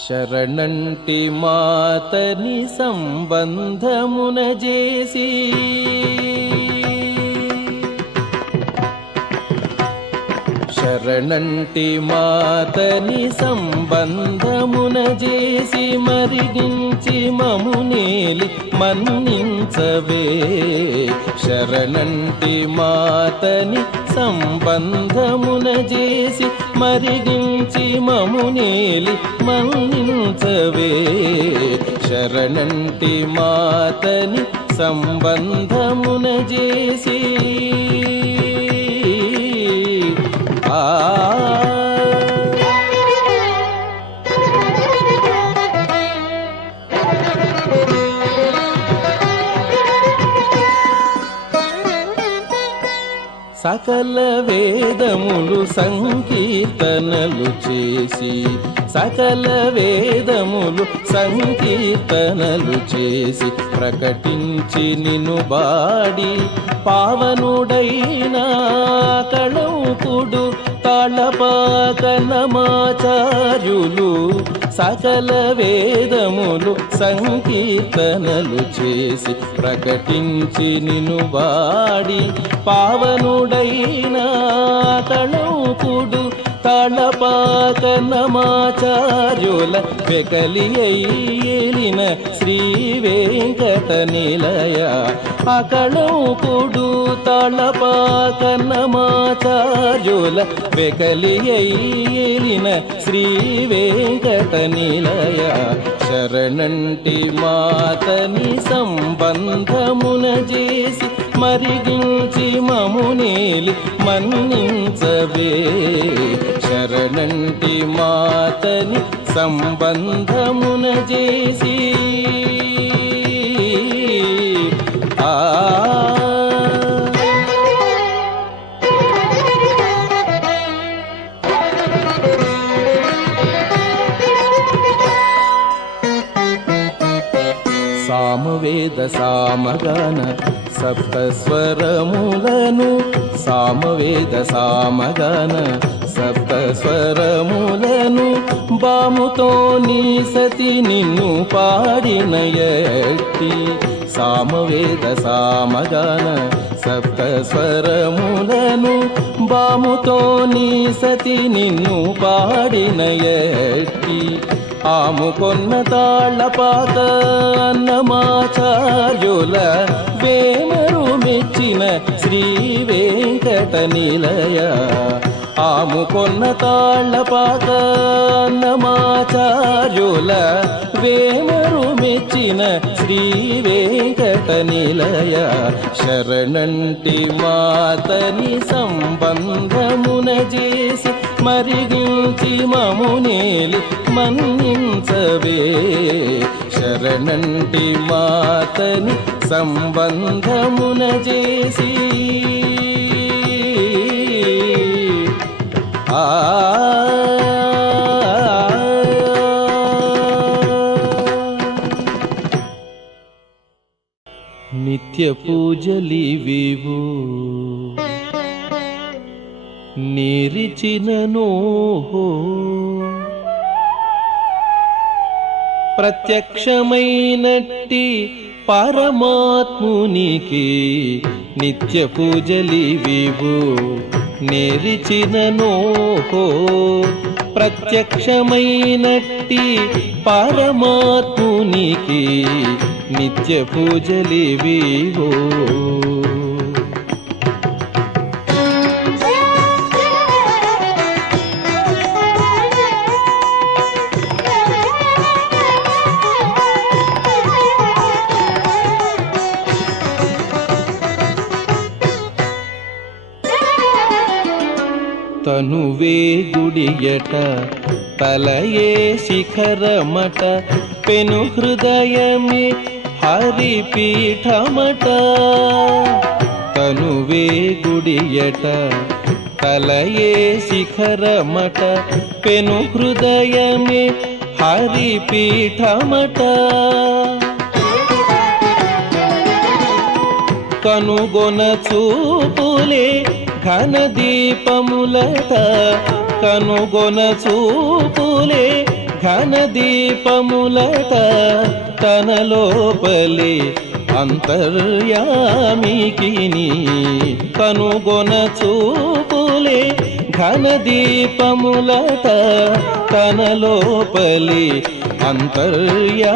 శరణంటి మాతని సంబంధమున చేసి శరణంటి మాతని సంబంధమున చేసి మరిగించి మమునేలి మన్నించవే. శరణంటి మాతని సంబంధమున చేసి మరిగించి మమునేలి మన్నించవే. శరణంటి మాతని సంబంధమున చేసి సకల వేదములు సంకీర్తనలు చేసి సకల వేదములు సంకీర్తనలు చేసి ప్రకటించి నిన్ను బాడి పావనుడైన కళంకుడు తాళపాకనమాచార్యులు సకల వేదములు సంకీర్తనలు చేసి ప్రకటించి నిన్ను వాడి పావనుడైన కళంకుడు తాళపాకనమాచార్యుల వెకలి ఏలిన శ్రీ వెంకట నిలయ. అకళంకుడు తాళపాకనమాచార్యుల వెకలి ఏలిన శ్రీ వెంకట నిలయ. శరణంటి మాతని సంబంధమున చేసి మరిగించి మమునేలి మన్నించవే. శరణంటి మాతని సంబంధమున చేసి సామవేద సామగాన సప్తస్వరములను సామవేద సామగాన సప్తస్వరములను బాముతో నీ సతి నిన్ను పాడిన ఎట్టి. సామవేద సామగాన సప్తస్వరములను బాముతో నీ సతి నిన్ను పాడిన ఎట్టి. ఆముకొన్న తాళపాక అన్నమాచార్యుల వేమరు మెచ్చిన శ్రీ వెంకట నిలయ. ఆముకొన్న తాళపాక అన్నమాచార్యుల వేమరు మెచ్చిన శ్రీ వెంకట నిలయ. శరణంటి మాతని సంబంధమున చేసి మరిగించి మమునేలి మన్నించవే. శరణంటి మాతని సంబంధమున చేసి నిత్య పూజలివివు నిరిచినను ప్రత్యక్షమైనట్టి పరమాత్మునికి నిత్య పూజలివివు నిరిచినను ప్రత్యక్షమైనట్టి పరమాత్మునికి నిత్య పూజలివివో. తనువే గుడియట తలయే శిఖరమట పెను హృదయమే హరిపీఠమట. తనువే గుడియట తలయే శిఖరమట పెను హృదయమే హరిపీఠమట. కనుగొన చూపులే ఘన దీపములట కనుగొన చూపులే ఘనదీపములట తన లోపలి అంతర్యామికిని కనుగొన చూపులే ఘనదీపములట తన లోపలి అంతర్యామికిని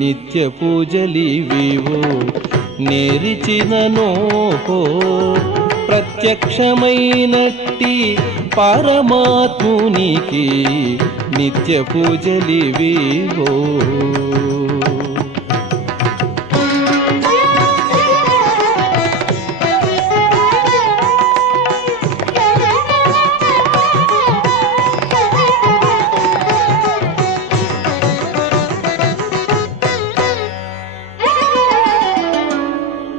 నిత్య పూజలివివో నేరిచిననోహో ప్రత్యక్షమైనట్టి పరమాత్మునికి నిత్య పూజలివివో.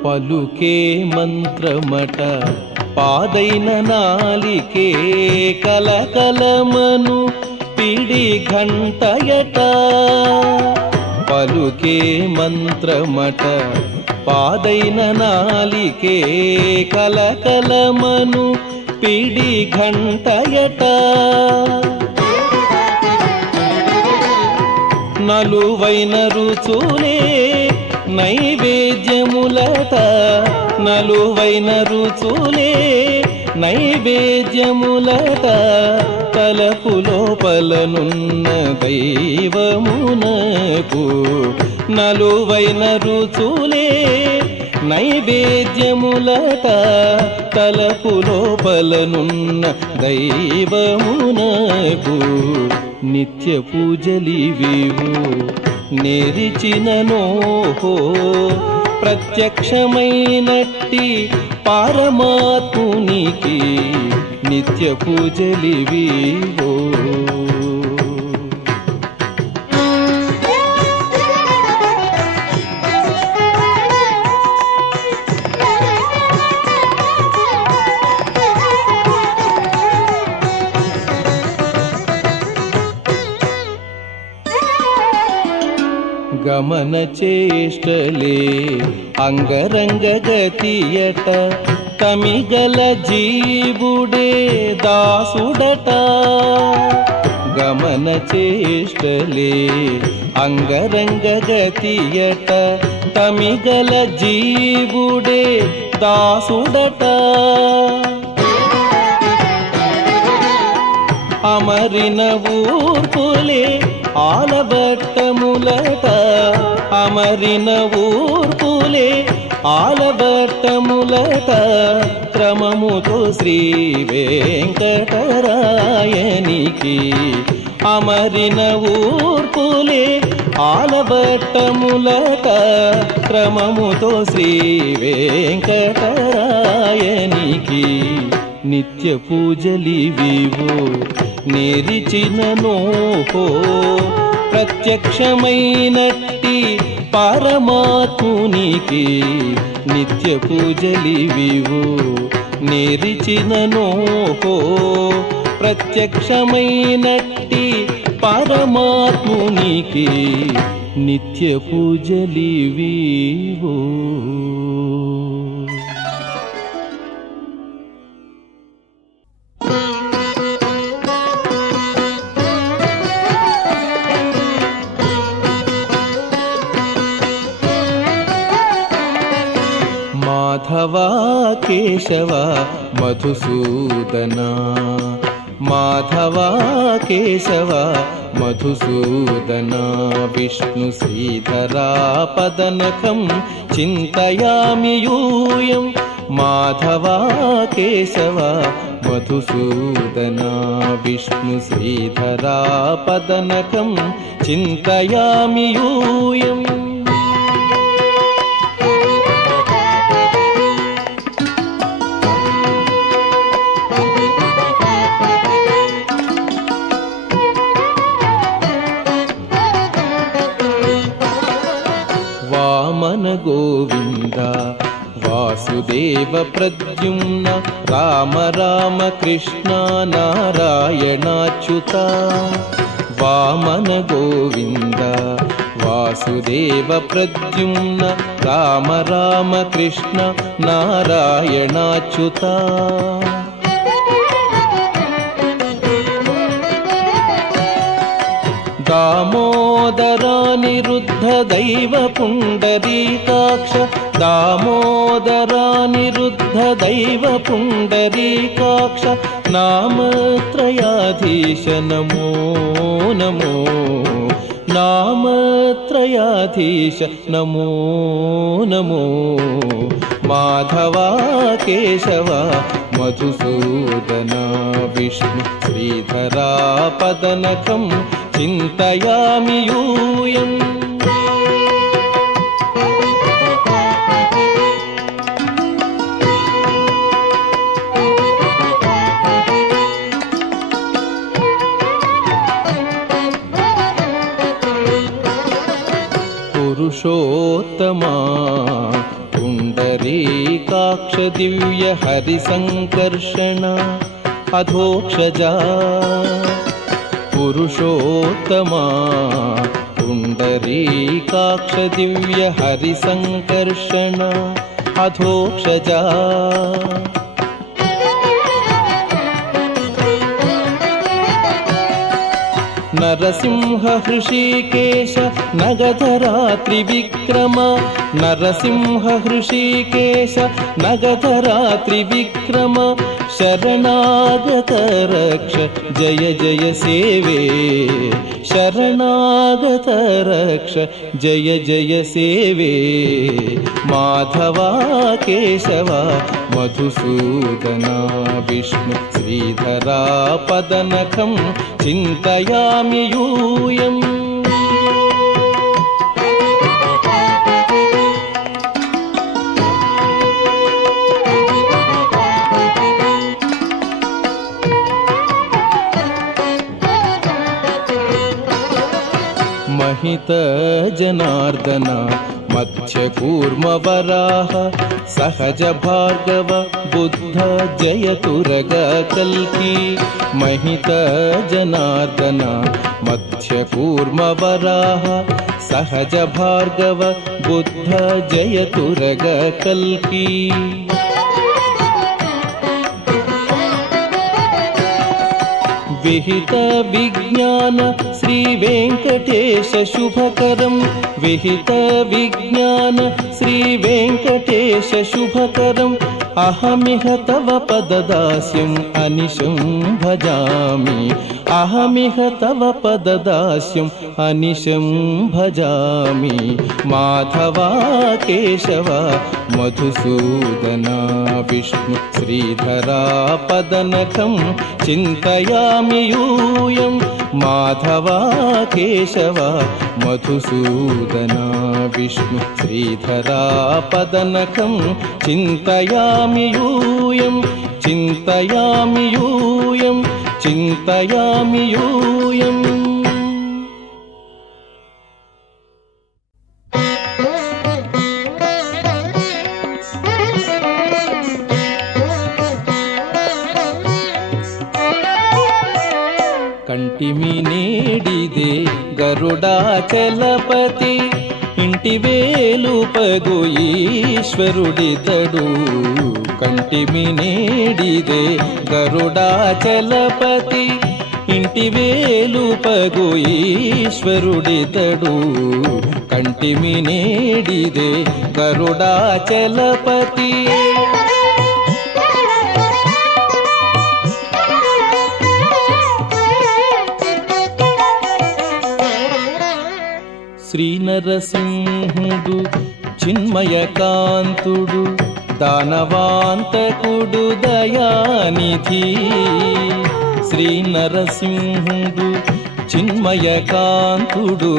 పలుకే మంత్రమట పాదైన నాలికే కలకలమను పిడి ఘంటయట. పలుకే మంత్రమట పాదైన నాలికే కలకలమను పిడి ఘంటయట. నలువైన రుచులే నైవేద్యములట నలువైన రుచులే నైవేద్యములట తలపు లోపలనున్న దైవమునకు. నలువైన రుచులే నైవేద్యములట తలపు లోపలనున్న దైవమునకు నిత్య పూజలివివో నేరిచిననోహో ప్రత్యక్షమైనట్టి పరమాత్మునికి నిత్య పూజలివివో. గమన చేష్టలే అంగరంగ గతియట తమిగల జీవుడే దాసుడట. గమన చేష్టలే అంగరంగ గతియట తమిగల జీవుడే దాసుడట. అమరిన ఊర్పులే ఆలబట్టములట అమరిన ఊర్పులే ఆలబట్టములట క్రమముతో శ్రీ వెంకటరాయనికి. అమరిన ఊర్పులే ఆలబట్టములట క్రమముతో శ్రీ వెంకటరాయనికి నిత్య పూజలివివో నేరిచిననోహో ప్రత్యక్షమైనట్టి పరమాత్మునికి నిత్య పూజలివివో నేరిచిననోహో ప్రత్యక్షమైనట్టి పరమాత్మునికి నిత్య పూజలివివో. మాధవ కేశవ మధుసూదన మాధవ కేశవ మధుసూదన విష్ణు శ్రీధరా పదనకం చింతయామి యూయం. మాధవ కేశవ మధుసూదన విష్ణు శ్రీధరా పదనకం చింతయామి యూయం. వామన గోవింద వాసుదేవ ప్రద్యుమ్న రామ రామ కృష్ణ నారాయణాచ్యుత. వామన గోవింద వాసుదేవ ప్రద్యుమ్న రామ రామ కృష్ణ నారాయణాచ్యుత. दामोदरानिरुद्ध दैव पुण्डरीकाक्ष दामोदरानिरुद्ध दैव पुण्डरीकाक्ष नामत्रयाधीश नमो नमो नामत्रयाधीश नमो नमो माधवा केशवा मधुसूदना विष्णु श्रीधरा पदनखं चिन्तयामि यूयम् पुरुषोत्तमा पुण्डरीकाक्ष दिव्य हरिसङ्कर्षण अधोक्षजा पुरुषोत्तमा पुण्डरीकाक्ष दिव्य हरिसङ्कर्षण अधोक्षजा नरसिंह हृषीकेश नगधरा त्रिविक्रम नरसिंह हृषीकेश नगधरा त्रिविक्रम शरणागत रक्ष जय जय सेवे शरणागत रक्ष जय जय सेवे माधवा केशवा मधुसूदना विष्णु श्रीधरा पदनखं चिन्तयामि यूयम् महित जनार्दन मत्स्य कूर्म वराह सहज भार्गव बुद्ध जयतुरग कल्की महित जनार्दन मत्स्य कूर्म वराह सहज भार्गव बुद्ध जयतुरग कल्की विहित विज्ञान श्री वेंकटेश शुभकरं विहित विज्ञान श्री वेंकटेश शुभकरम् अहमिह तव पददास्यम् अनिशं भजामि अहमिह तव पददास्यम् अनिशं भजामि माधवा केशवा मधुसूदना विष्णु श्रीधरा पदनखं चिन्तयामि यूयम् माधवा केशवा मधुसूदना विष्णु श्रीधरा पदनखं चिन्तयामि यूयम् चिन्तयामि यूयम् चिन्तयामि यूयम् ಕಂಟಿಮಿ ನೀಡಿದೆ ಗರುಡಾಚಲಪತಿ ಇಂಟಿವೇಲುಪಗು ಈಶ್ವರುಡಿತಡು ಕಂಟಿಮಿ ನೀಡಿದೆ ಗರುಡಾಚಲಪತಿ ಇಂಟಿವೇಲುಪಗು ಈಶ್ವರುಡಿತಡು ಕಂಟಿಮಿ ನೀಡಿದೆ ಗರುಡಾಚಲಪತಿ శ్రీ నరసింహుడు చిన్మయకాంతుడు దానవాంతకుడు దయానిధి శ్రీ నరసింహుడు చిన్మయకాంతుడు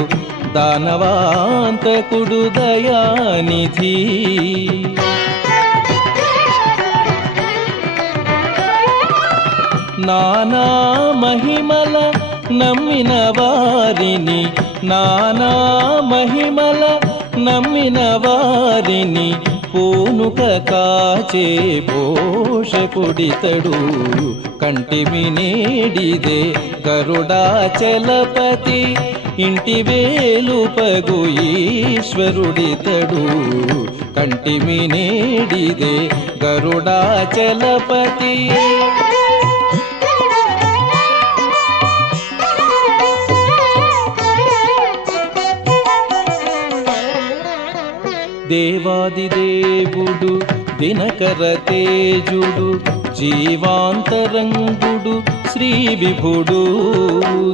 దానవాంతకుడు దయానిధి నానా మహిమల నమ్మిన వారిని నానా మహిమల నమ్మిన వారిని పూనుక కాచే పోషకుడితడు కంటిమి నేడిదే గరుడాచలపతి ఇంటివేలుపగు ఈశ్వరుడితడు కంటిమి నేడిదే గరుడాచలపతి దేవాదిదేవుడు దినకర తేజుడు జీవాంతరంగుడు శ్రీ విభుడు.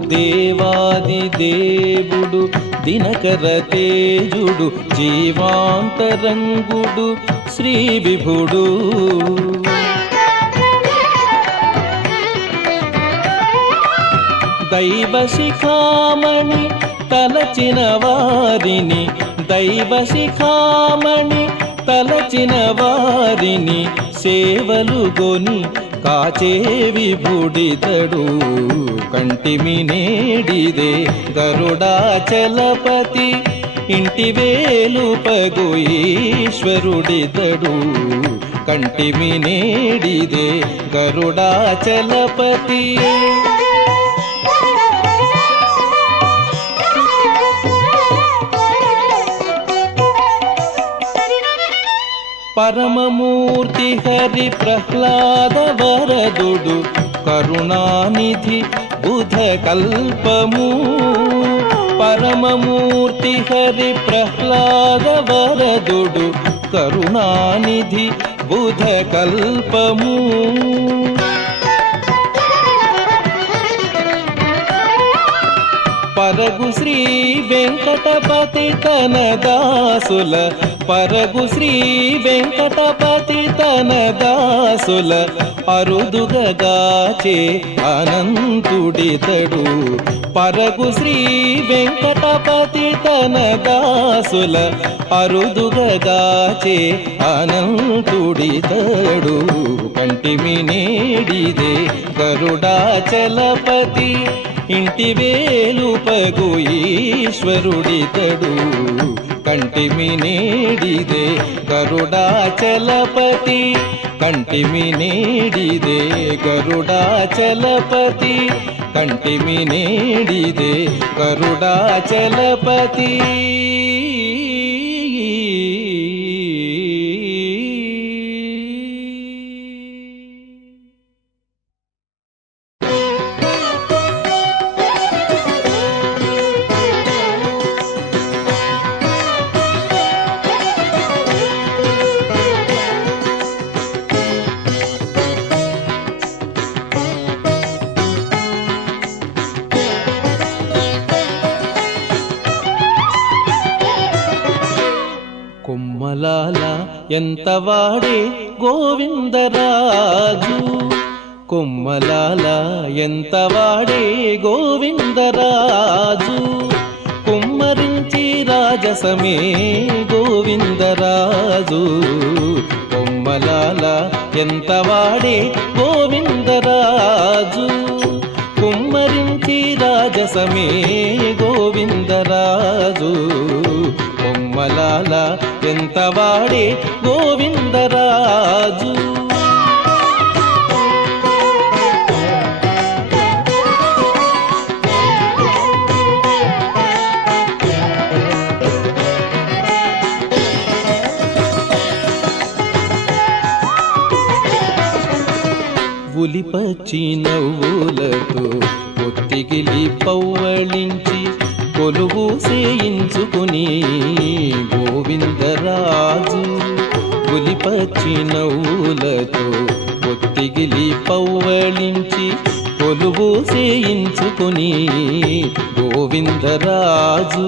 దేవాదిదేవుడు దినకర తేజుడు జీవాంతరంగుడు శ్రీ విభుడు. దైవ శిఖామణి తలచిన వారిని, దైవ శిఖామణి తలచిన వారిని సేవలు గొని కాచే విభుడితడు. కంటిమి నేడిదే గరుడాచలపతి ఇంటి వేలుపగు ఈశ్వరుడితడు. కంటిమి నేడిదే గరుడాచలపతి. పరమమూర్తి హరి ప్రహ్లాద వరదుడు కరుణానిధి బుధ కల్పము. పరమమూర్తి హరి ప్రహ్లాద వరదుడు కరుణానిధి బుధ కల్పము. పరగు శ్రీ వెంకటపతి తన దాసుల, పరగు శ్రీ వెంకటపతి తన దాసుల అరుదుగాచే అనంతుడితడు. పరగు శ్రీ వెంకటపతి తన దాసుల అరుదుగాచే అనంతుడితడు. కంటిమి నేడిదే గరుడాచలపతి ఇంటి వేలుపగు ఈశ్వరుడితడు. కంటిమి నేడిదే గరుడాచలపతి, కంటిమి నేడిదే గరుడాచలపతి, కంటిమి నేడిదే గరుడాచలపతి. కొమ్మలాల ఎంత వాడే గోవిందరాజు, కొమ్మలాల ఎంత వాడే గోవిందరాజు. కుమ్మరించి రాజసమే గోవిందరాజు. కొమ్మలాల ఎంత వాడే గోవిందరాజు. కుమ్మరించి రాజసమే గోవిందరాజు. కొమ్మలాల ఎంత వాడే గోవిందరాజు. ఉలిపచ్చి నవ్వులతో పొత్తిగిలి పవ్వళించి కొలువు సేయించుకుని గోవిందరాజు. ఉలిపచ్చి నవ్వులతో పొత్తిగిలి పవ్వళించి కొలువు సేయించుకుని గోవిందరాజు.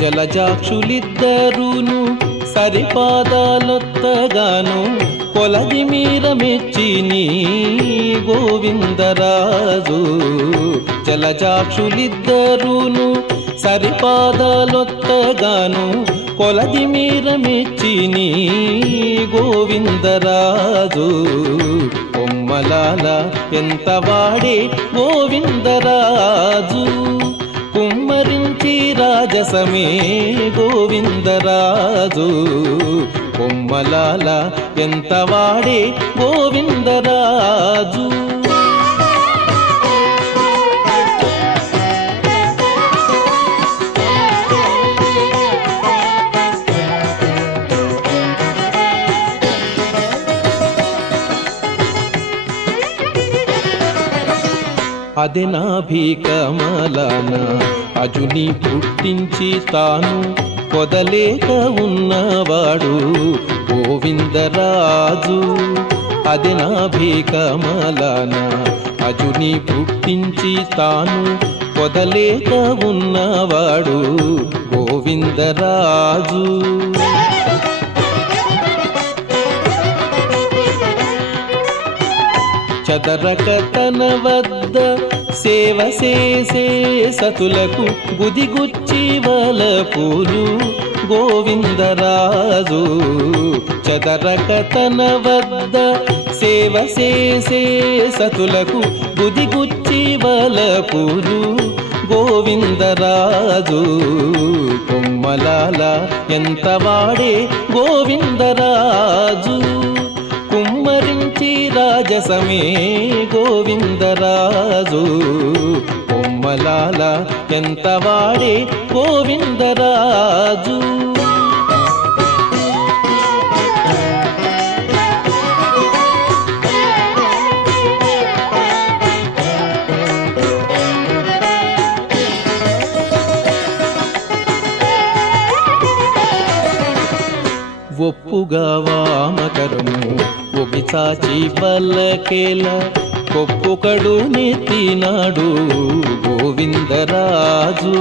జలజాక్షులిద్దరును సరిపాదాలొత్తగాను కొలది మీర మెచ్చిని గోవిందరాజు. జలజాక్షులిద్దరును సరిపాదాలొత్తగాను కొలది మీర మెచ్చిని గోవిందరాజు. కొమ్మలాల ఎంత వాడే గోవిందరాజు. కుమ్మరించి రాజసమే గోవిందరాజు. కొమ్మలాల ఎంత వాడే గోవిందరాజు. అదే నాభికమలాన అజుని పుట్టించి తాను పొదలేక ఉన్నవాడు గోవిందరాజు. అదే నాభికమలాన అజుని పుట్టించి తాను పొదలేక ఉన్నవాడు గోవిందరాజు. చదరక తన వద్ద సేవ చేసే సతులకు గుదిగుచ్చి వలపులు గోవిందరాజు. చదరక తన వద్ద సేవ చేసే సతులకు గుదిగుచ్చి వలపులు గోవిందరాజు. కొమ్మలాల ఎంత వాడే గోవిందరాజు. కుమ్మరించి రాజసమే గోవిందరాజు. కొమ్మలాల ఎంత వాడే గోవిందరాజు. ఒప్పుగా వామకరము ఒగిచాచి బల్లకేల కొప్పుకడు నెత్తినాడు గోవిందరాజు.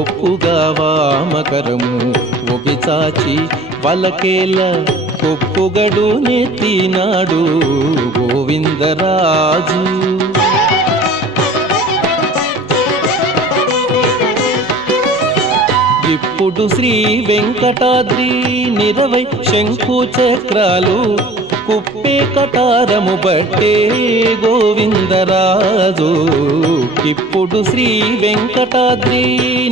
ఒప్పుగా వామకరము ఒగిచాచి బల్లకేల కొప్పుగడు నెత్తినాడు గోవిందరాజు. ఇప్పుడు శ్రీ వెంకటాద్రి 20 శంఖు చక్రాలు కుప్పే కటారము బట్టే గోవిందరాజు. ఇప్పుడు శ్రీ వెంకటాద్రి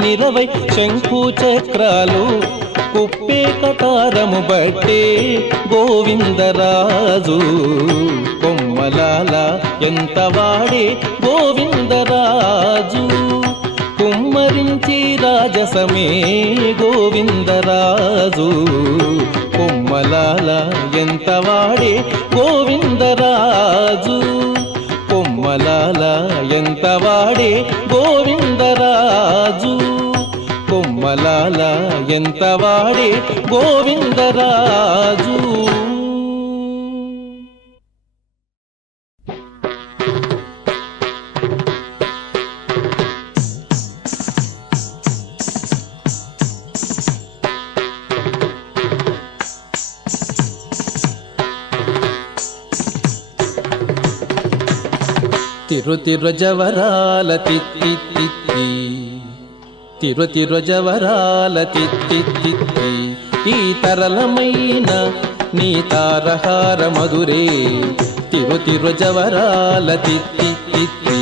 20 శంఖు చక్రాలు కుప్పే కటారము బట్టే గోవిందరాజు. కొమ్మలాల ఎంత వాడే గోవిందరాజు. కుమ్మరించి రాజసమే గోవిందరాజు. కొమ్మలాల ఎంత వాడే గోవిందరాజు. కొమ్మలాల ఎంత వాడే గోవిందరాజు. కొమ్మలాల ఎంత వాడే గోవిందరాజు. తిరుతిరుజవరాల తిత్తి తిత్తి తిరుతిరుజవరాల తిత్తి తిత్తి ఈ తరళమైన నీ తారహార మధురే. తిరుతిరుజవరాల తిత్తి తిత్తి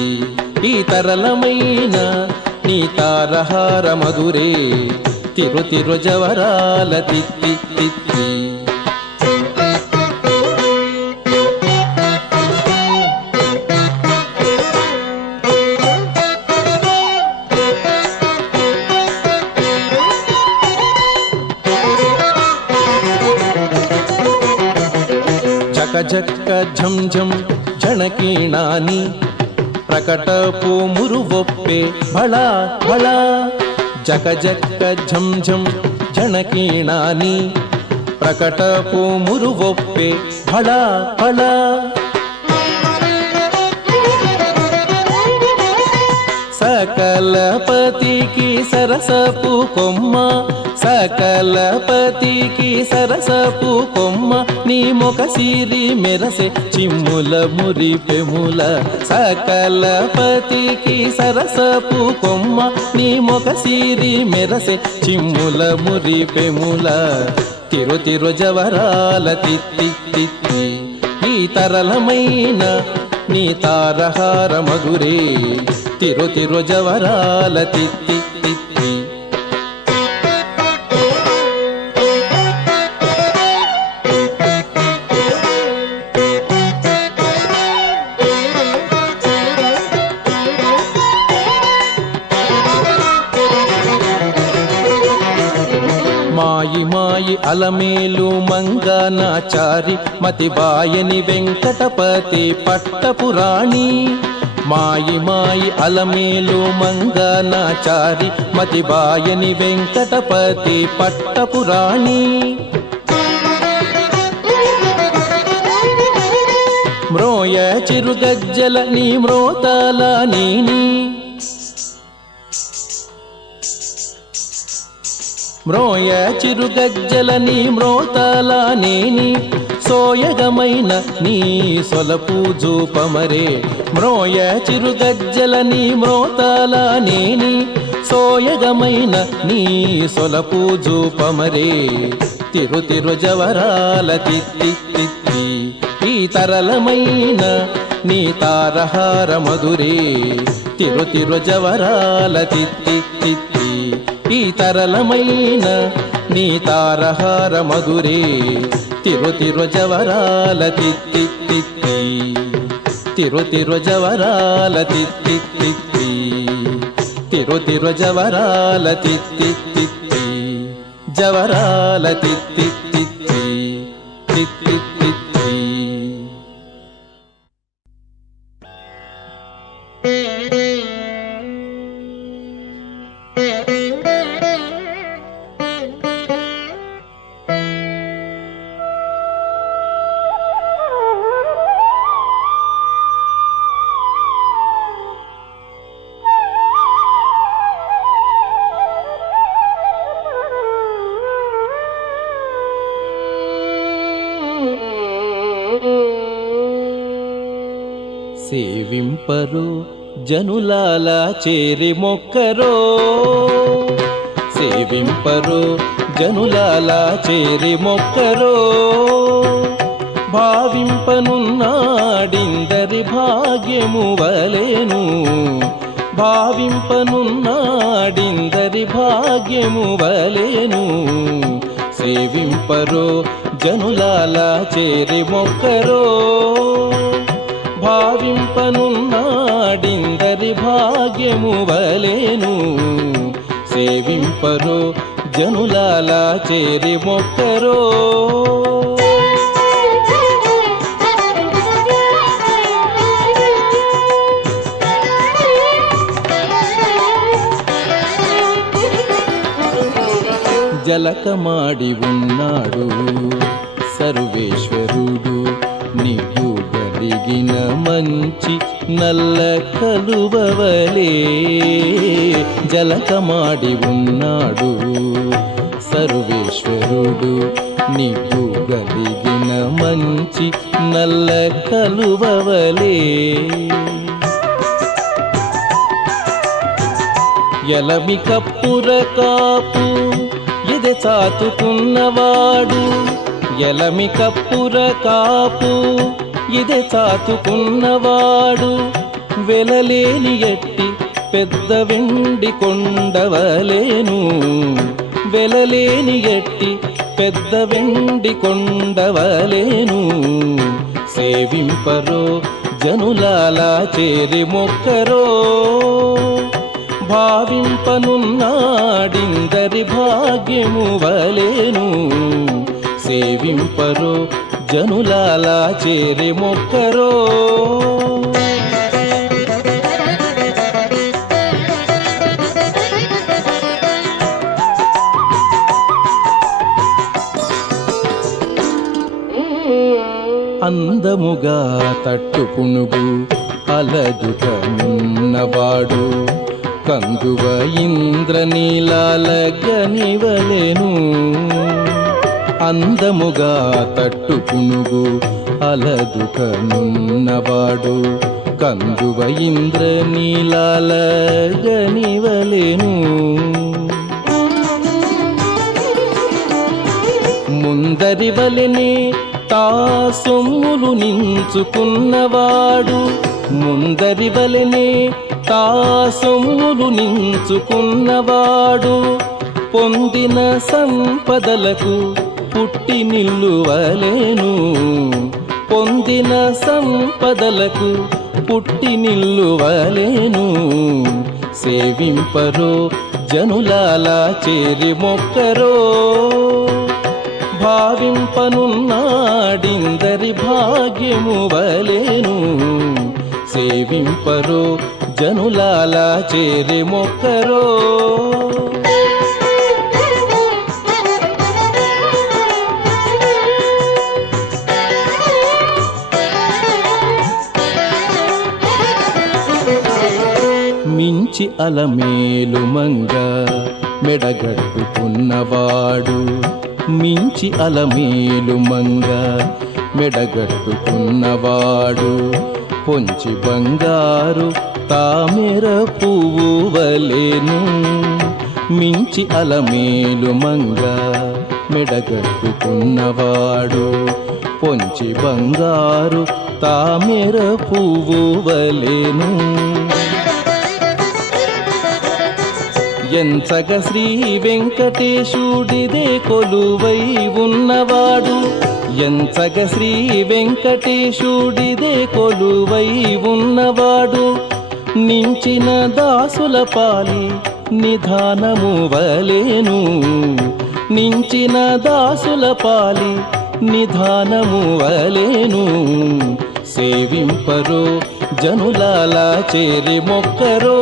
ఈ తరళమైన నీ తారహార మధురే. తిరుతిరుజవరాల తిత్తి తిత్తి జక్క ఝం ఝం ఝణకీణాని ప్రకటపు మురువొప్పే భళా భళా. జక జక్క ఝం ఝం ఝణకీణాని ప్రకటపు మురువొప్పే భళా భళా. సకలపతికి సరసపు కొమ్మ సకలపతికి సరసపు కొమ్మ నీ మొక సిరి మెరసే చిమ్ముల మురిపెముల. సకలపతికి సరసపు కొమ్మ నీ మొక సిరి మెరసే చిమ్ముల మురిపెముల. తిరుతిరుజవరాల తిత్తి తిత్తి ఈ తరళమైన నీ తారహార మధురే. తిరుతిరుజవరాల తిత్తి తిత్తి మాయి మాయి అలమేలు మంగనాచారి మతిబాయని వెంకటపతి పట్టపురాణి. మాయి మాయి అలమేలు మంగనాచారి మతిబాయని వెంకటపతి పట్టపురాణి మ్రోయ చిరుగజ్జల నీ మ్రోతాల నీని మ్రోయ చిరుగజ్జల నీ మ్రోతాల నేని సోయగమైన నీ సొలపు జూపమరే మ్రోయ చిరుగజ్జల నీ మ్రోతాల నేని సోయగమైన నీ సొలపు జూపమరే తిరు తిరు జవరాల తిత్తి తిత్తి ఈ తరలమైన నీ తారహార మధురే తిరు తిరు జవరాల తిత్తి తిత్తి ఈ తరలమైన నీ తారహార మధురే తిరు తిరు జవరాల తిత్తి తిత్తి తిరు తిరు జవరాల తిత్తి తిత్తి తిరు తిరు జవరాల తిత్తి తిత్తి జవరాల తిత్తి తిత్తి తిత్తి తిత్తి సేవింపరు జనులాల చేరి మొక్కరో సేవింపరు జనులాల చేరి మొక్కరో భావింపనున్నాడిందరి భాగ్యము వలెను భావింపనున్నాడిందరి భాగ్యము వలెను సేవింపరు జనులాల చేరి మొక్కరో భావింపనున్నాడిందరి భాగ్యము వలెను సేవింపరో జనులాల చేరి మొక్కరో జలకమాడి ఉన్నాడు సర్వేశ్వరుడు నీకు గలిగిన మంచి నల్ల కలువవలే జలకమాడి ఉన్నాడు సర్వేశ్వరుడు నీకు గలిగిన మంచి నల్ల కలువవలే ఎలమి కప్పుర కాపు ఇది చాతుకున్నవాడు ఎలమి కప్పుర కాపు ఇదే చాతుకున్నవాడు వెలలేని ఎట్టి పెద్ద వెండి కొండవలేను వెలలేని ఎట్టి పెద్ద వెండి కొండవలేను సేవింపరో జనులాల చేరి మొక్కరో భావింపనున్నాడిందరి భాగ్యము వలెను సేవింపరో జనులాల చేరి మొక్కరో అందముగా తట్టుపునుగు అలదుకనున్నవాడు కందువ ఇంద్రనీలాల గనివలెను అందముగా తట్టుపునుగు అలదుకనున్నవాడు కందువ ఇంద్రనీలాల గనివలెను ముందరి వలెనే తా సొమ్ములు నించుకున్నవాడు ముందరి వలెనే తా సొమ్ములు నించుకున్నవాడు పొందిన సంపదలకు పుట్టి నిల్లువలేను పొందిన సంపదలకు పుట్టి నిల్లువలేను సేవింపరో జనులాల చేరి మొక్కరో భావింపనున్నాడిందరి భాగ్యము వలెను సేవింపరో జనులాలా చేరి మొక్కరో. మించి అలమేలు మంగ మెడగట్టుకున్నవాడు, మించి అలమేలు మంగ మెడగట్టుకున్నవాడు, పొంచి బంగారు తామెర పువ్వు వలెను. మించి అలమేలు మంగ మెడగట్టుకున్నవాడు, పొంచి బంగారు తామెర పువ్వు వలెను. ఎంచగ శ్రీ వెంకటేశుడిదే కొలువై ఉన్నవాడు, ఎంచగ శ్రీ వెంకటేశుడిదే కొలువై ఉన్నవాడు, నించిన దాసుల పాలి నిధానము వలెను. నించిన దాసుల పాలి నిధానము వలెను. సేవింపరో జనులాలా చేరి మొక్కరో,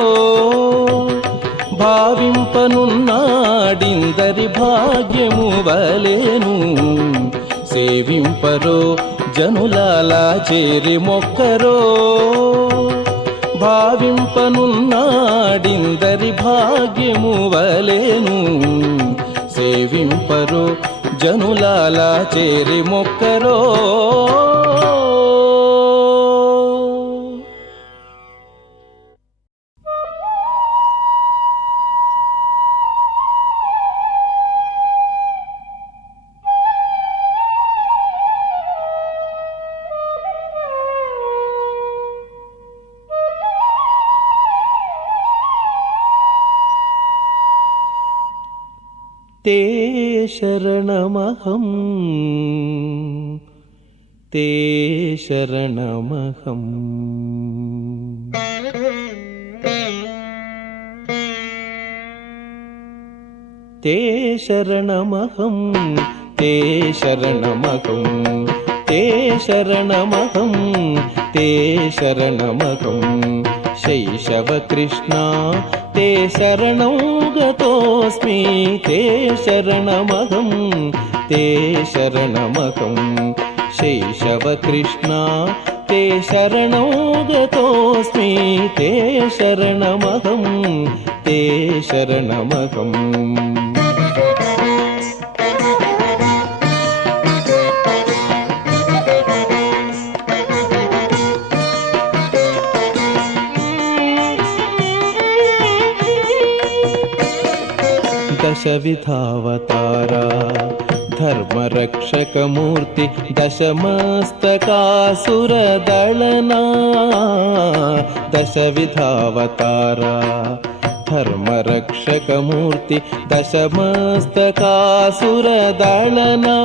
భావింపనున్నాడిందరి భాగ్యము వలెను. సేవింపరో జనులాలా చేరి మొక్కరో, భావింపనున్నాడిందరి భాగ్యము వలెను. సేవింపరో జనులాలా చేరి మొక్కరో. తే శరణమహం తే శరణమహం. తే శరణమహం తే శరణమహం తే శరణమహం తే శరణమహం. శైశవ కృష్ణ తే శరణం గతోస్మి తే శరణమహం తే శరణమహం. శైశవ కృష్ణ తే శరణం గతోస్మి తే శరణమహం తే శరణమహం. దశవిధావతారా ధర్మరక్షకమూర్తి దశమస్తకాసురదళనా. దశవిధావతారా ధర్మరక్షకమూర్తి దశమస్తకాసురదళనా.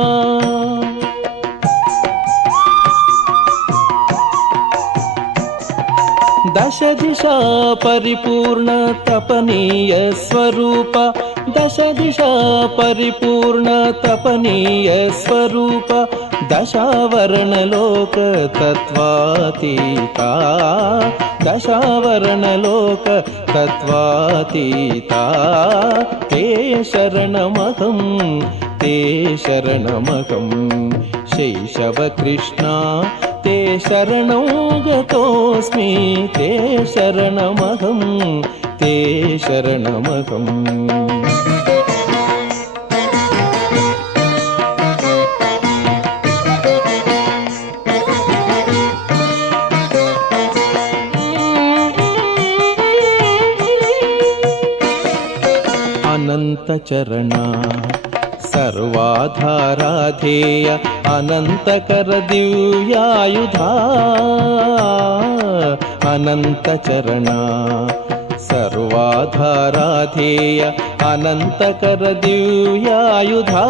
దశ దిశా పరిపూర్ణ తపనీయ స్వరూప, దశ దిశా పరిపూర్ణ తపనీయ స్వరూప, దశావరణలోక తత్వాతీతా, దశావరణలోక తత్వాతీతా. తే శరణమహం తే శరణమహం. శైశవ కృష్ణ తే శరణం గతోస్మి తే శరణమహం తే శరణమహం. అనంత చరణ సర్వాధారాధేయ అనంతకర దివ్యాయుధా. అనంత చరణ సర్వాధారాధేయ అనంతకర దివ్యాయుధా.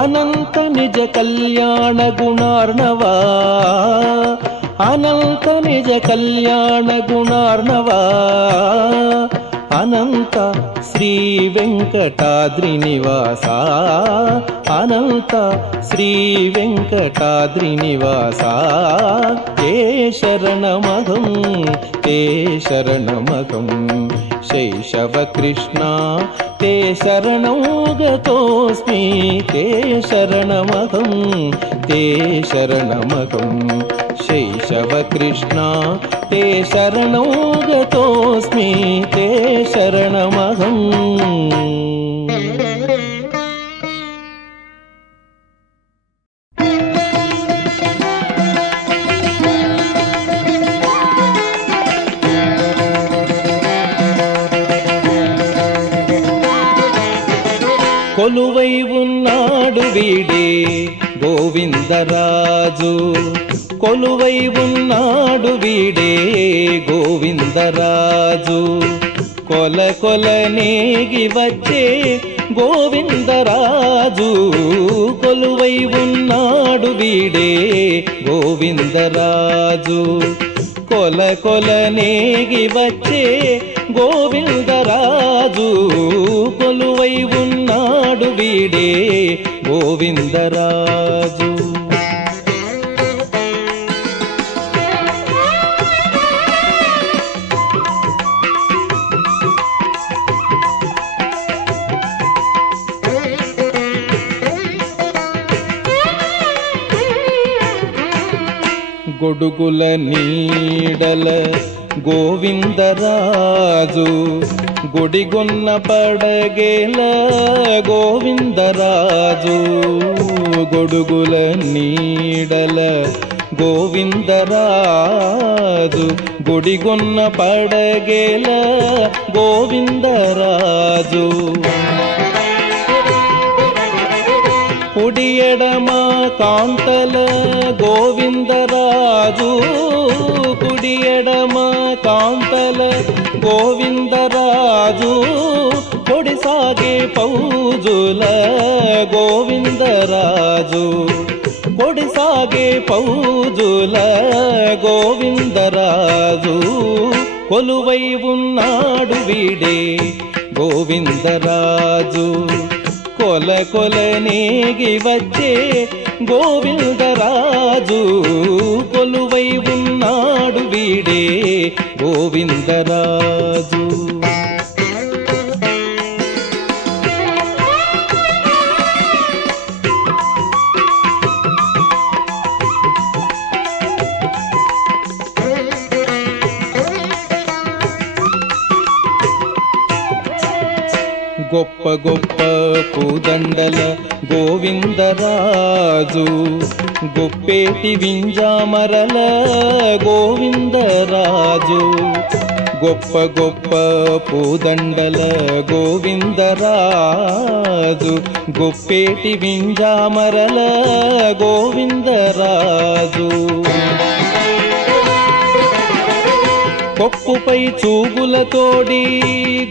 అనంత నిజ కళ్యాణ గుణార్ణవా, అనంత నిజ కళ్యాణ గుణార్ణవా, అనంత శ్రీ వెంకటాద్రి నివాస అనంత శ్రీ వెంకటాద్రి నివాస తే శరణమహం తే శరణమహం శైశవ కృష్ణ తే శరణం గతోస్మి తే శరణమహం తే శరణమహం శైశవ కృష్ణ తే శరణం గతోస్మి తే శరణమహం. కొలువై ఉన్నాడు వీడే గోవిందరాజు కొలువై ఉన్నాడు వీడే గోవిందరాజు కొల కొల నేగి వచ్చే గోవిందరాజు కొలువై ఉన్నాడు వీడే గోవిందరాజు కొల కొల నేగి వచ్చే గోవిందరాజు కొలువై ఉన్నాడు వీడే గోవిందరాజు. గొడుగుల నీడల గోవిందరాజు గుడిగొన్న పడగేల గోవిందరాజు గొడుగుల నీడల గోవిందరాజు గుడిగొన్న పడగేల గోవిందరాజు కుడి ఎడమ కాంతల గోవిందరాజు కుడి ఎడమ కాంతల గోవిందరాజు కొడిసాగే పౌజుల గోవిందరాజు కొడిసాగే పౌజుల గోవిందరాజు కొలువై ఉన్నాడు వీడే గోవిందరాజు కొల కొల నేగి వచ్చే గోవిందరాజు కొలువై ఉన్నాడు వీడే గోవిందరాజు. గొప్ప గొప్ప పూదండల గోవిందరాజు గొప్పేటి వింజామరల గోవిందరాజు గొప్ప గొప్ప పూదండల గోవిందరాజు గొప్పేటి వింజామరల గోవిందరాజు కొప్పుపై చూగులతోడి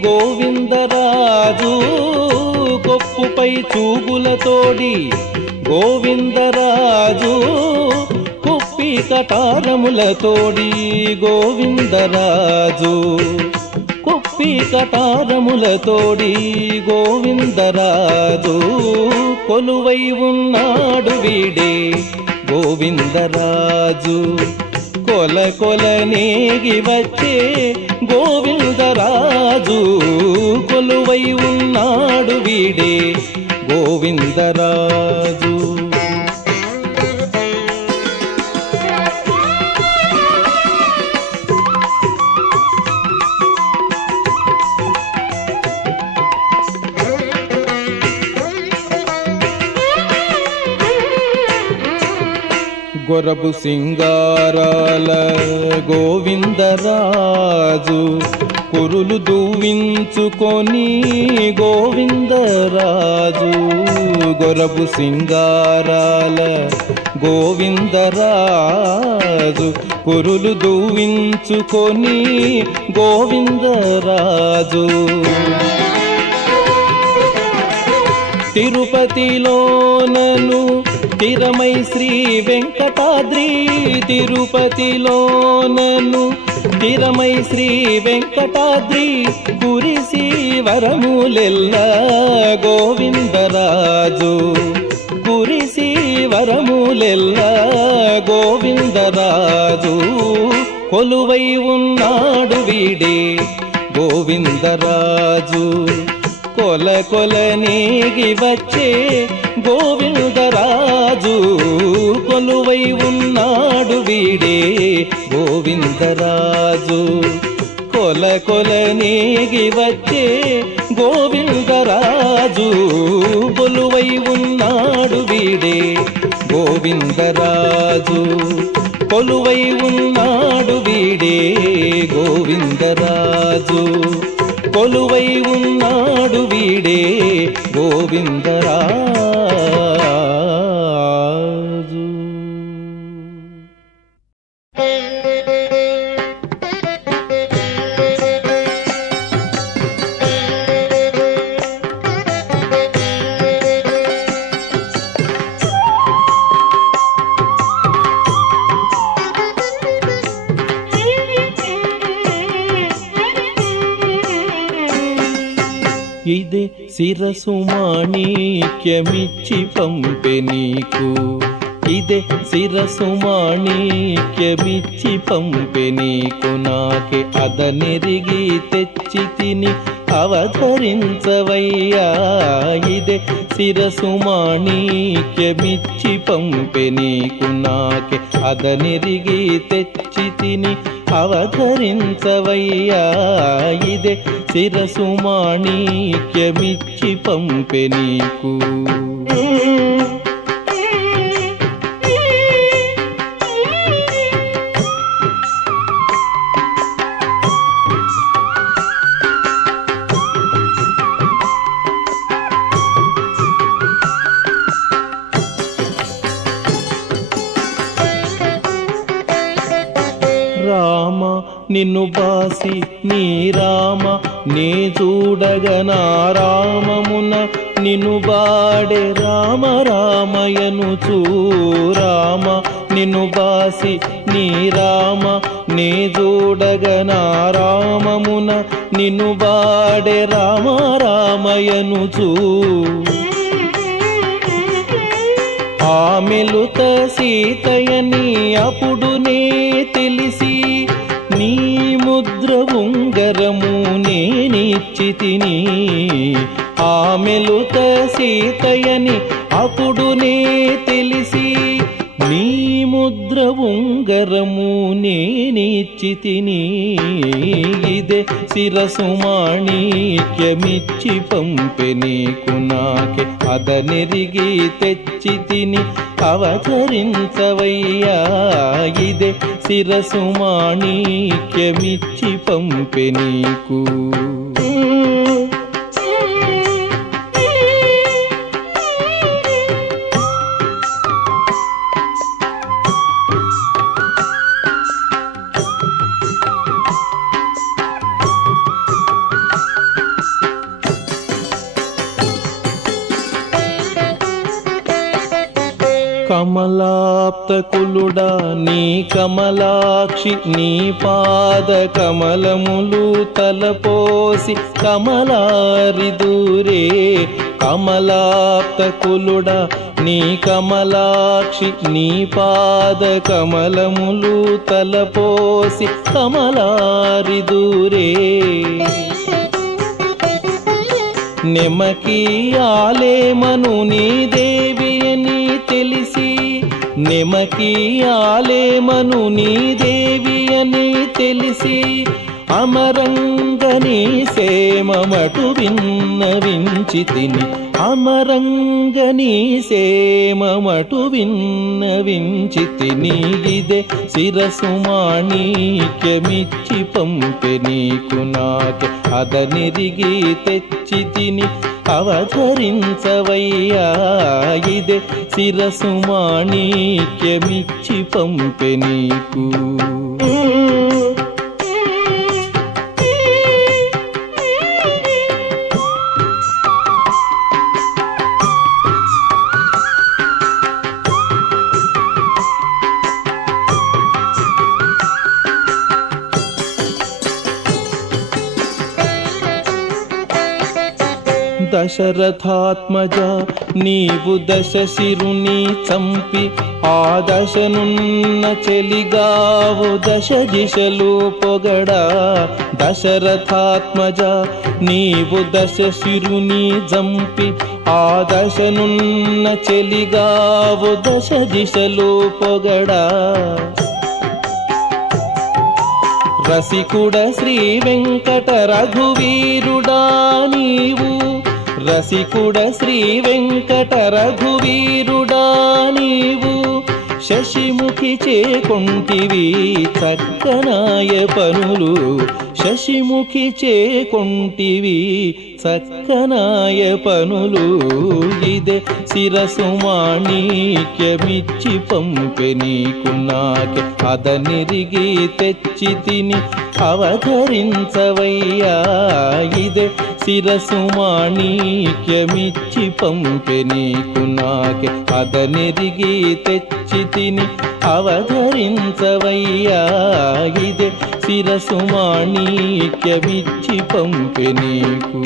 గోవిందరాజు కొప్పుపై చూగులతోడి గోవిందరాజు కుప్పి కటారములతోడి గోవిందరాజు కుప్పి కటారములతోడి గోవిందరాజు కొలువై ఉన్నాడు వీడే గోవిందరాజు కొల కొల నేగి వచ్చే గోవిందరాజు కొలువై ఉన్నాడు వీడే గోవిందరాజు. గొరబు సింగారాల గోవిందరాజు కురులు దూవించుకొని గోవిందరాజు గొరబు సింగారాల గోవిందరాజు కురులు దూవించుకొని గోవిందరాజు తిరుపతిలోనను స్థిరమై శ్రీ వెంకటాద్రి తిరుపతిలోనను స్థిరమై శ్రీ వెంకటాద్రి కురిసి వరములెల్ల గోవిందరాజు కురిసి వరములెల్ల గోవిందరాజు కొలువై ఉన్నాడు వీడే గోవిందరాజు కొల కొలనేగి వచ్చే గోవిందరాజు కొలువై ఉన్నాడు వీడే గోవిందరాజు కొల కొలనేగి వచ్చే గోవిందరాజు కొలువై ఉన్నాడు వీడే గోవిందరాజు కొలువై ఉన్నాడు వీడే గోవిందరాజు కొలువై ఉన్నాడు వీడే గోవిందరాజు. ఇదే శిరసు మాణిక్యమిచ్చి పంపె నీకు ఇదే శిరసు మాణిక్యమిచ్చి పంపె నీకు నాకే అదనెరిగి తెచ్చి తిని అవతరించవయ్యా ఇదే శిరసు మాణిక్యమిచ్చి పంపె నీకు నాకే అదనెరిగి తెచ్చి తిని అవతరించవయ్యా ఇదే శిరసు మాణిక్యమిచ్చి పంపె నీకు రామ నిన్ను బాసి నీ రామ నే చూడగనా రామమున నిన్ను బాడే రామ రామయను చూరామ నిన్ను బాసి నీ రామ నే చూడగనా రామమున నిన్ను బాడే రామ రామయను చూ ఆమెలుత సీతయని అప్పుడునే తెలిసి నీ ముద్ర ఉంగరము నేనిచ్చి తిని ఆమెలుత సీతయని అప్పుడునే తెలిసి నీ ముద్ర ఉంగరము నేనిచ్చి తిని ఇదే శిరసు మాణిక్యమిచ్చి పంపె నీకు నాకే అదనెరిగి తెచ్చి తిని అవతరించవయ్యా ఇదే శిరసు మాణిక్యమిచ్చి పంపె నీకు కమలాప్తకులుడా నీ కమలాక్షి నీ పాద కమలములు తలపోసి కమలారిదురే కమలాప్తకులుడా నీ కమలాక్షి నీ పాద కమలములు తలపోసి కమలారిదురే నెమకి ఆలేమను నీ దేవి అని తెలిసి నెమకి ఆలేమను నీ దేవి అని తెలిసి అమరంగని సేమమటు విన్నవించి తిని అమరంగని సేమమటు విన్నవించి తిని ఇదే శిరసు మాణిక్యమిచ్చి పంపె నీకు నాకే అదనెరిగి తెచ్చి తిని అవతరించవయ్యా ఇదే శిరసు మాణిక్యమిచ్చి పంపె నీకు దశరథాత్మజ నీవు దశశిరుని చంపి ఆ దశనున్న చెలిగావు దశ దిశలు పొగడా. దశరథాత్మజ నీవు దశశిరుని చంపి ఆ దశనున్న చెలిగావు దశ దిశలు పొగడా. రసికుడ శ్రీ వెంకట రఘువీరుడా నీవు, రసికుడ శ్రీ వెంకట రఘువీరుడా నీవు, శశిముఖి చేకొంటివి చక్కనాయ పనులు, శశిముఖి చేకొంటివి చక్కనాయ పనులు. ఇదే శిరసు మాణిక్యమిచ్చి పంపె నీకు నాకే అదనిరిగి తెచ్చి తిని అవధరించవయ్యా. ఇదే శిరసు మాణిక్యమిచ్చి పంపె నీకు నాకే అదనిరిగి తెచ్చి తిని అవధరించవయ్యా. ఇదే శిరసు మాణిక్యమిచ్చి పంపె నీకు.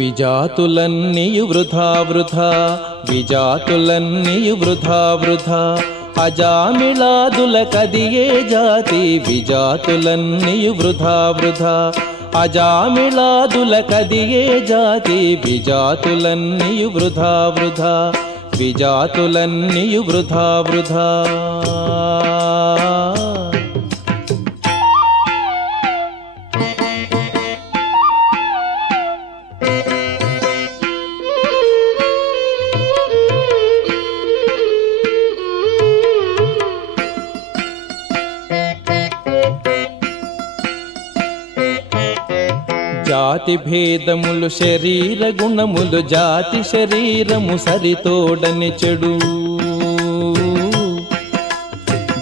విజాతులన్నీయు వృధా వృధా, విజాతులన్నీయు వృధా వృధా, అజామిళాదుల కదియే జాతి. విజాతులన్నీయు వృధా వృధా, అజామిళాదుల కదియే జాతి. విజాతులన్నీయు వృధా వృధా, విజాతులన్నీయు వృధా వృధా. జాతి భేదములు శరీర గుణములు, జాతి శరీరము సరితోడని చెడు.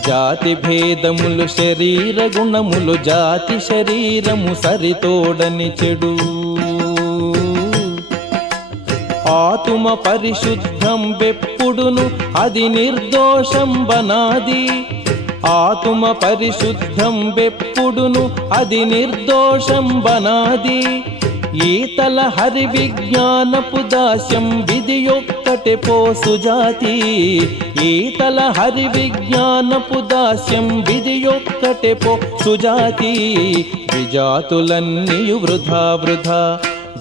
జాతి భేదములు శరీర గుణములు, జాతి శరీరము సరితోడని చెడు. ఆతుమ పరిశుద్ధం వెప్పుడును అది నిర్దోషం బనాది. ఆతుమ పరిశుద్ధం వెప్పుడును అది నిర్దోషం బనాది. ఈతల హరి విజ్ఞానపు దాస్యం విధియొక్కటే పోసు జాతి. ఈతల హరి విజ్ఞానపు దాస్యం విధియొక్కటే పోసు జాతి. విజాతులన్నీయు వృధా వృధా,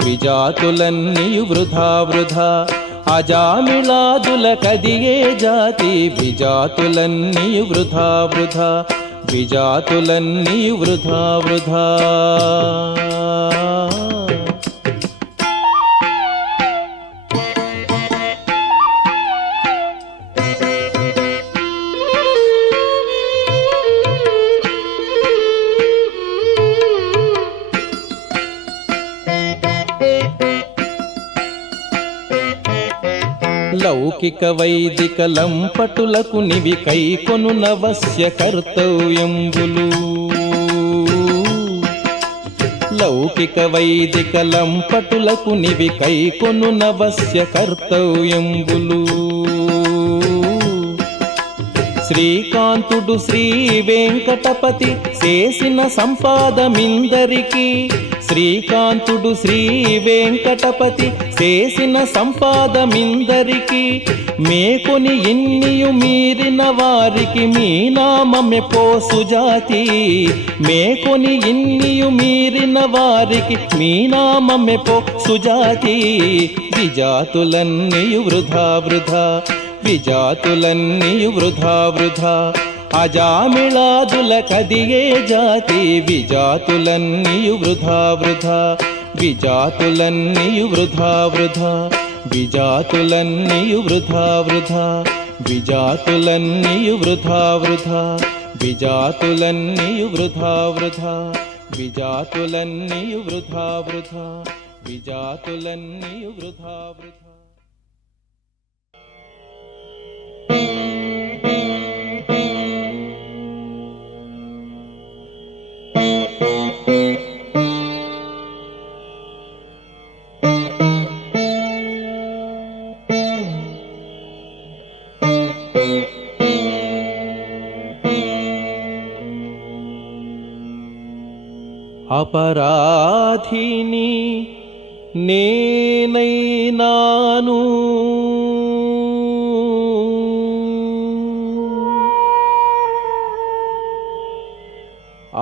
విజాతులన్నీయు వృధా వృధా, అజామిళాదుల కదియే జాతి. విజాతులన్నీయు వృధా వృధా, విజాతులన్నీయు వృధా వృధా. లౌకిక వైదిక లంపటులకు నివి కైకొను నవస్య కర్తవ్యంబులు. లౌకిక వైదిక లంపటులకు నివి కైకొను నవస్య కర్తవ్యంబులు. శ్రీకాంతుడు శ్రీ వెంకటపతి చేసిన సంపాదమిందరికి. శ్రీకాంతుడు శ్రీ వెంకటపతి చేసిన సంపాదమిందరికి. మేకొని ఇన్నియు మీరిన వారికి మీ నామమే పోసు జాతి. మేకొని ఇన్నియు మీరిన వారికి మీ నామమే పోసు జాతి. విజాతులన్నీయు వృధా వృధా, విజాతులన్నీయు వృధా వృధా, అజామిళాదుల కదియే జాతి. విజాతులన్నీయు వృధా వృధా, విజాతులన్నీయు వృధా వృధా, విజాతులన్నీయు వృధా వృధా, విజాతులన్నీయు వృధా వృధా, విజాతులన్నీయు వృధా వృధా, విజాతులన్నీయు వృధా వృధా, విజాతులన్నీయు వృధా వృధా. అపరాధిని నేనైనాను,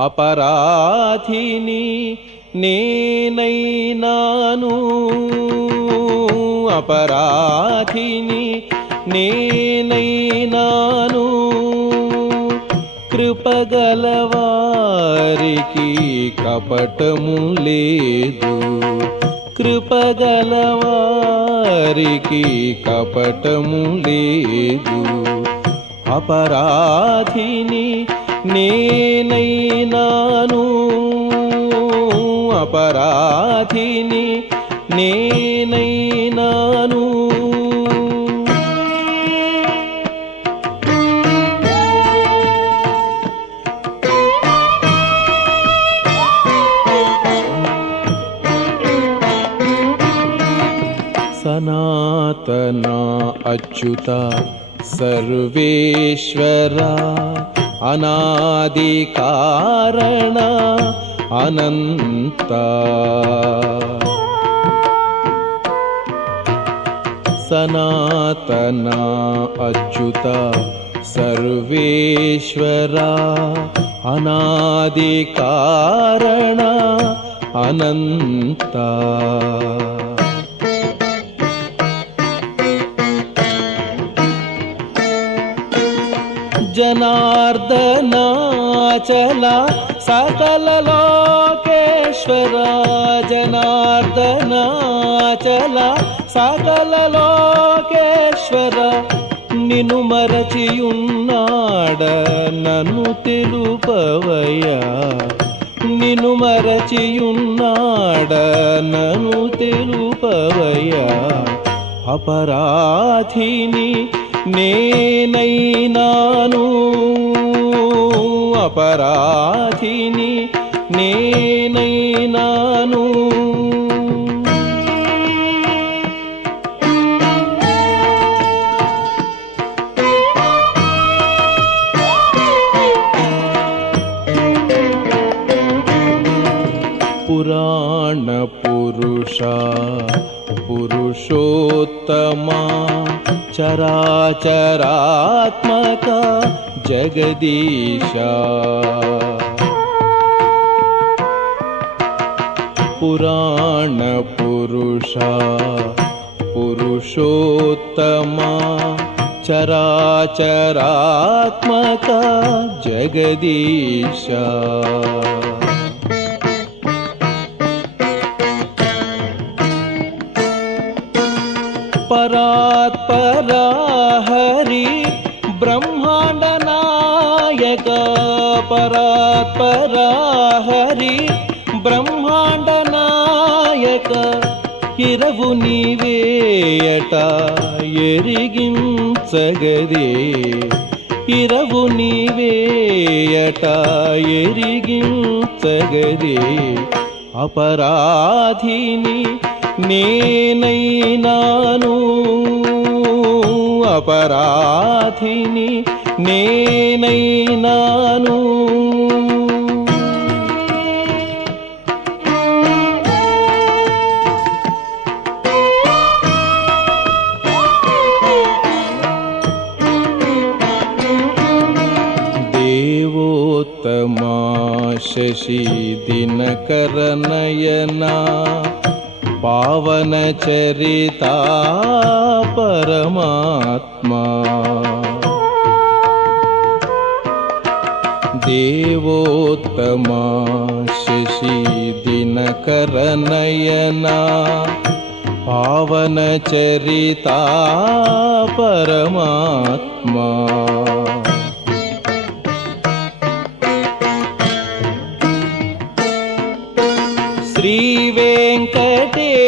అపరాధిని నేనైనాను, అపరాధిని నేనైనాను, కృపగలవారికి కపటము లేదు, కృపగలవారికి కపటము లేదు. అపరాధిని నేనైనాను, అపరాధిని నేనైనాను, సనాతన అచ్యుత సర్వేశ్వర, అనాది కారణ అనంత, సనాతన అచ్యుత సర్వేశ్వర, అనాది కారణ అనంత. జనార్దనాచల సకల లోకేశ్వర, జనార్దనాచల సకల లోకేశ్వర, నిన్ను మరచియున్నాడ నన్ను తెలుపవయ్యా, నిన్ను మరచియున్నాడ నన్ను తెలుపవయ్యా. అపరాధిని నేనైనాను, అపరాధిని నేనైనాను, పురాణ పురుష పురుషోత్తమా, చరాచరాత్మక జగదీశ, పురాణ పురుష పురుషోత్తమా, చరాచరాత్మక జగదీశ. పరాత్పరా హరి బ్రహ్మాండ నాయక, పరాత్పరా హరి బ్రహ్మాండ నాయక, ఇరవు నీవేయట ఎరిగించగదే, ఇరవు నీవేయట ఎరిగించగదే. అపరాధిని నేనైనాను, అపరాధిని నేనైనాను, దేవోత్తమా శశి దినకర నయనా, పావన చరితా పరమాత్మా, దేవోత్తమా శశి దినకర నయనా, పావన చరితా పరమాత్మా. శ్రీ వెంకటేశ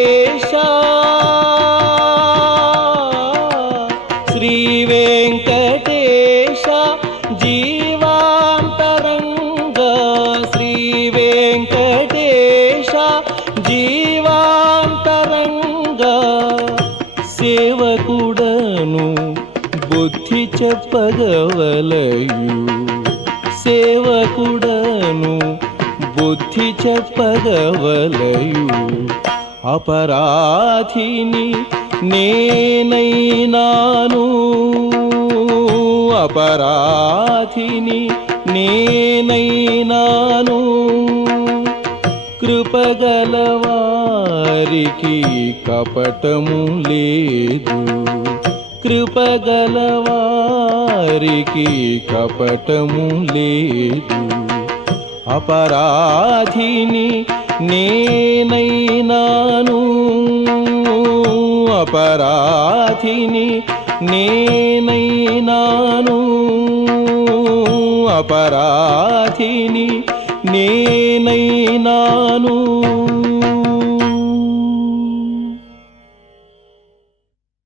సేవకుడను బుద్ధి చెప్పగవలయు సేవకుడను బుద్ధి చెప్పగవలయు అపరాధిని నేనైనాను అపరాధిని నేనైనాను కృపగలవారికి కపటము లేదు కృపగలవారికి కపటము లేదు అపరాధిని నేనైనాను అపరాధిని నేనైనాను అపరాధిని నేనైనాను